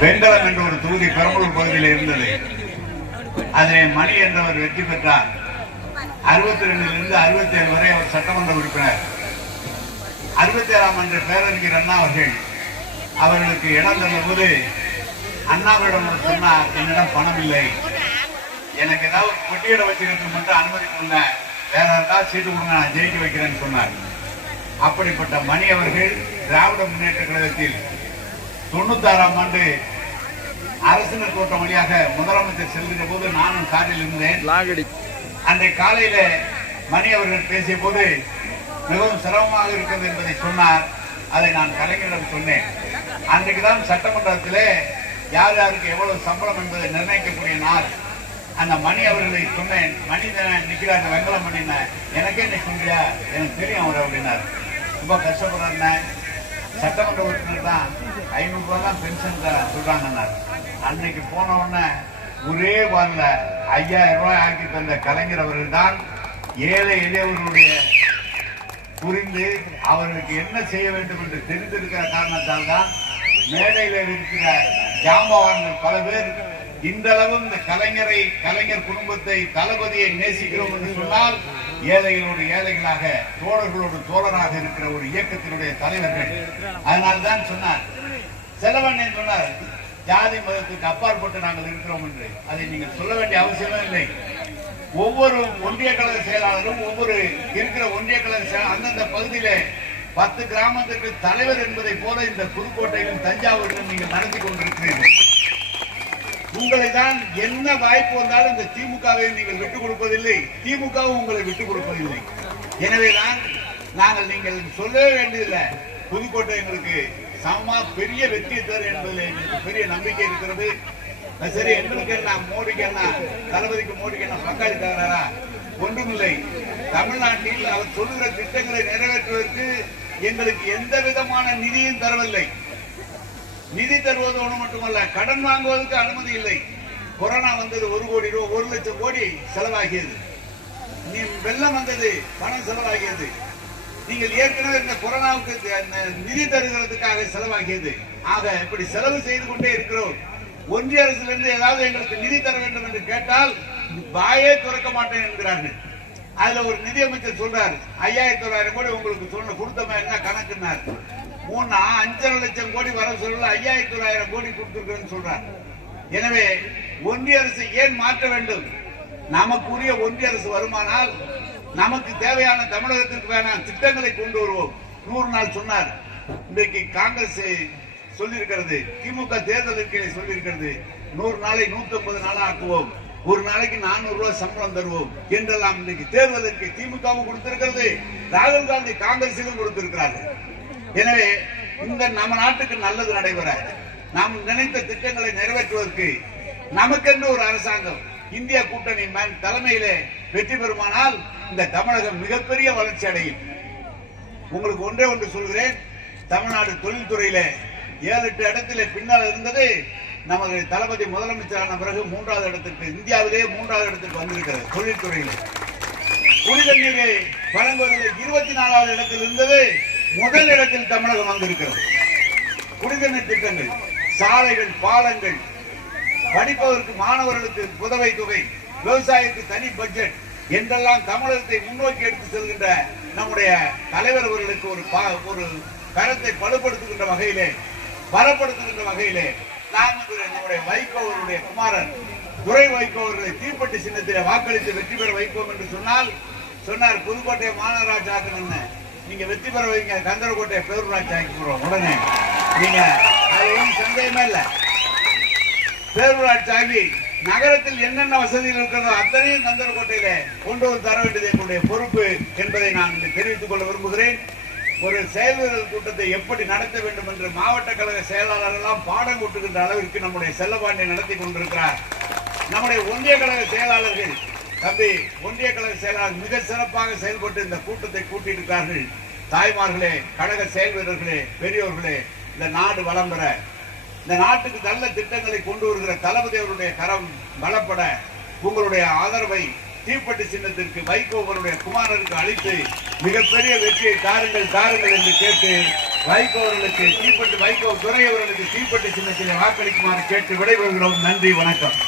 வெண்கலம் என்ற ஒரு தொகுதி பெரம்பலூர் பகுதியில் இருந்தது. அதிலே மணி என்றவர் வெற்றி பெற்றார். அறுபத்தி ரெண்டிலிருந்து அறுபத்தி ஏழு வரை அவர் சட்டமன்ற உறுப்பினர். அறுபத்தி ஏழாம் ஆண்டு பேரறிஞர் அண்ணா அவர்கள் அவர்களுக்கு இடம் தந்தபோது அண்ணாவிடம் சொன்னார் என்னிடம் பணம் இல்லை. எனக்கு ஏதாவது பொட்டியிட வச்சுக்கிறதுக்கு மட்டும் அனுமதி கொடுங்க வேற ஏதாவது சீட்டு கொடுங்க நான் ஜெயிக்க வைக்கிறேன்னு சொன்னார். அப்படிப்பட்ட மணி அவர்கள் திராவிட முன்னேற்ற கழகத்தில் தொண்ணூத்தாறாம் ஆண்டு அரசினர் தோட்டம் வழியாக முதலமைச்சர் செல்கிற போது நானும் காரில் இருந்தேன். அன்றைய காலையில மணி அவர்கள் பேசிய போது மிகவும் சிரமமாக இருக்கிறது என்பதை சொன்னார். அதை நான் கலைஞரிடம் சொன்னேன். அன்றைக்கு தான் சட்டமன்றத்திலே யார் யாருக்கு எவ்வளவு சம்பளம் என்பதை நிர்ணயிக்கக்கூடிய நாள். அந்த மணி அவர்களை சொன்னேன். மணி நிக்கிறார் அந்த வெங்கல மணின எனக்கே நீ சொல்றியா? எனக்கு தெரியும் அவர் அப்படின்னார். ரொம்ப கஷ்டப்படுறாருண்ணே. சட்டமன்ற உறுப்பினர் தான் ஐநூறு ரூபாய் தான் பென்ஷன் தர அன்னைக்கு போன உடனே ஒரே வாரில் ஐயாயிரம் ரூபாய் ஆக்கி தந்த கலைஞர் அவர்கள் தான் ஏழை எளியவர்களுடைய புரிந்து அவர்களுக்கு என்ன செய்ய வேண்டும் என்று தெரிந்திருக்கிற காரணத்தால் தான் மேடையில் இருக்கிற ஜாம்பவான்கள் பல பேர் இந்த அளவு இந்த கலைஞரை கலைஞர் குடும்பத்தை தளபதியை நேசிக்கிறோம் என்று சொன்னால் ஏழைகளோடு ஏழைகளாக தோழர்களோடு தோழராக இருக்கிற ஒரு இயக்கத்தினுடைய தலைவர்கள். அதனால்தான் சொன்னார். செலவண்ணன் சொன்னார் ஜாதி மதத்துக்கு அப்பாற்பட்டு நாங்கள் இருக்கிறோம் என்று. அதை நீங்கள் சொல்ல வேண்டிய அவசியமே இல்லை. ஒவ்வொரு ஒன்றிய கழக செயலாளரும் ஒவ்வொரு இருக்கிற ஒன்றிய கழக செயலாளர் அந்தந்த பகுதியில பத்து கிராமத்திற்கு தலைவர் என்பதை போல இந்த புதுக்கோட்டையிலும் தஞ்சாவூரிலும் நீங்கள் நடத்தி கொண்டிருக்கிறீர்கள். உங்களை தான் என்ன வாய்ப்பு வந்தாலும் இந்த திமுகவை நீங்கள் விட்டுக் கொடுப்பதில்லை. திமுகவும் உங்களை விட்டுக் கொடுப்பதில்லை. எனவேதான் நாங்கள் நீங்கள் சொல்லவே வேண்டியதில்லை. புதுக்கோட்டை எங்களுக்கு சமமா பெரிய வெற்றியை தரும் என்பதில் எங்களுக்கு பெரிய நம்பிக்கை இருக்கிறது. சரி எங்களுக்கு என்ன மோடிக்கு என்ன தளபதிக்கு மோடிக்கு என்ன பங்காளி தகராறா ஒன்றுமில்லை. தமிழ்நாட்டில் அவர் சொல்லுகிற திட்டங்களை நிறைவேற்றுவதற்கு எங்களுக்கு எந்த விதமான நிதியும் தரவில்லை. நிதி தருவது ஒண்ணு மட்டுமல்ல கடன் வாங்குவதற்கு அனுமதி இல்லை. கொரோனா வந்தது ஒரு கோடி ரூபாய் ஒரு லட்சம் கோடி செலவாகியது. நீ வெள்ளம் வந்தது பணம் செலவாகியது. நீங்கள் ஏற்கனவே இந்த கொரோனாவுக்கு நிதி தருகிறதுக்காக செலவாகியது. ஆக இப்படி செலவு செய்து கொண்டே இருக்கிறோம். ஒன்றிய அரசிலிருந்து ஏதாவது எங்களுக்கு நிதி தர வேண்டும் என்று கேட்டால் வாயே திறக்க மாட்டேன் என்கிறார்கள். அதுல ஒரு நிதியமைச்சர் சொல்றாரு ஐயாயிரத்தி தொள்ளாயிரம் கோடி உங்களுக்கு சொன்ன கொடுத்தமா என்ன கணக்குன்னார். மூணா அஞ்சரை லட்சம் கோடி வர சொல்ல ஐயாயிரத்தி தொள்ளாயிரம் கோடி கொடுத்திருக்கிறேன்னு சொல்றார். எனவே ஒன்றிய அரசு ஏன் மாற்ற வேண்டும்? நமக்குரிய ஒன்றிய அரசு வருமானால் நமக்கு தேவையான தமிழகத்திற்கு வேணாம் திட்டங்களை கொண்டு வருவோம். நூறு நாள் சொன்னார். இன்றைக்கு காங்கிரஸ் சொல்லியிருக்கிறது திமுக தேர்தல் அறிக்கையை சொல்லியிருக்கிறது நூறு நாளை நூத்தி ஐம்பது நாளா ஆக்குவோம். ஒரு நாளைக்கு நானூறு ரூபாய் சம்பளம் தருவோம் என்றெல்லாம் இன்னைக்கு தேர்தல் அறிக்கை திமுகவும் கொடுத்திருக்கிறது ராகுல் காந்தி காங்கிரசிலும் கொடுத்திருக்கிறார்கள். எனவே இந்த நம்ம நாட்டுக்கு நல்லது நடைபெற நாம் நினைத்த திட்டங்களை நிறைவேற்றுவதற்கு நமக்கென்று ஒரு அரசாங்கம் இந்திய கூட்டணி தலைமையிலே வெற்றி பெறுமானால் இந்த தமிழகம் மிகப்பெரிய வளர்ச்சி அடையும். உங்களுக்கு ஒன்றே ஒன்று சொல்கிறேன். தமிழ்நாடு தொழில்துறையில ஏழு எட்டு இடத்திலே பின்னால் இருந்தது நமது தளபதி முதலமைச்சரான பிறகு மூன்றாவது இடத்திற்கு இந்தியாவிலே மூன்றாவது இடத்திற்கு வந்திருக்கிறது தொழில்துறையில. குடித நீரை வழங்குவதில் இருபத்தி நாலாவது இடத்தில் இருந்தது முதல் இடத்தில் தமிழகம் வந்திருக்கிறது. குடித திட்டங்கள் சாலைகள் பாலங்கள் படிப்பதற்கு மாணவர்களுக்கு புதவை தொகை விவசாயத்துக்கு தனி பட்ஜெட் என்றெல்லாம் தமிழகத்தை முன்னோக்கி எடுத்து செல்கின்ற நம்முடைய தலைவர் அவர்களுக்கு ஒரு ஒரு கரத்தை பலுப்படுத்துகின்ற வகையிலே பலப்படுத்துகின்ற வகையிலே நாம் நம்முடைய வைகோ அவருடைய குமாரன் துறை வைகோ அவர்களை தீப்பெட்டி சின்னத்தில் வாக்களித்து வெற்றி பெற வைப்போம் என்று சொன்னால் சொன்னார் புதுக்கோட்டை மாநகராட்சி ஆக்கணும்னு நீங்க வெற்றி பெற வைங்க. கந்தரக்கோட்டை பேரூராட்சி ஆக்கி போடுறோம் உடனே நீங்க அது ஒன்றும் சந்தேகமே இல்லை. பேரூராட்சி ஆகி நகரத்தில் என்னென்ன வசதிகள் இருக்கிறதோ அத்தனையும் கந்தரக்கோட்டையில கொண்டு வந்து தர வேண்டியது என்னுடைய பொறுப்பு என்பதை நான் தெரிவித்துக் கொள்ள விரும்புகிறேன். ஒரு செயல்வீரர் கூட்டத்தை எப்படி நடத்த வேண்டும் என்று மாவட்ட கழக செயலாளர் எல்லாம் பாடம் கூட்டுகின்ற அளவிற்கு நம்முடைய செல்லபாண்டியை நடத்தி கொண்டிருக்கிறார். நம்முடைய ஒன்றிய கழக செயலாளர்கள் தம்பி ஒன்றிய கழக செயலாளர் மிக சிறப்பாக செயல்பட்டு இந்த கூட்டத்தை கூட்டியிருக்கிறார்கள் தாய்மார்களே கழக செயல் வீரர்களே பெரியோர்களே இந்த நாடு வளம் பெற. இந்த நாட்டுக்கு நல்ல திட்டங்களை கொண்டு வருகிற தளபதி அவருடைய கரம் பலப்பட. உங்களுடைய ஆதரவை தீப்பெட்டி சின்னத்திற்கு வைகோ அவருடைய குமாரருக்கு அளித்து மிகப்பெரிய வெற்றியை தாருங்கள் தாருங்கள் என்று கேட்டு வைகோ அவர்களுக்கு தீப்பட்டு வைகோ துறை அவர்களுக்கு தீப்பட்டு சின்னத்தில் வாக்களிக்குமாறு கேட்டு விடைபெறுகிறோம். நன்றி வணக்கம்.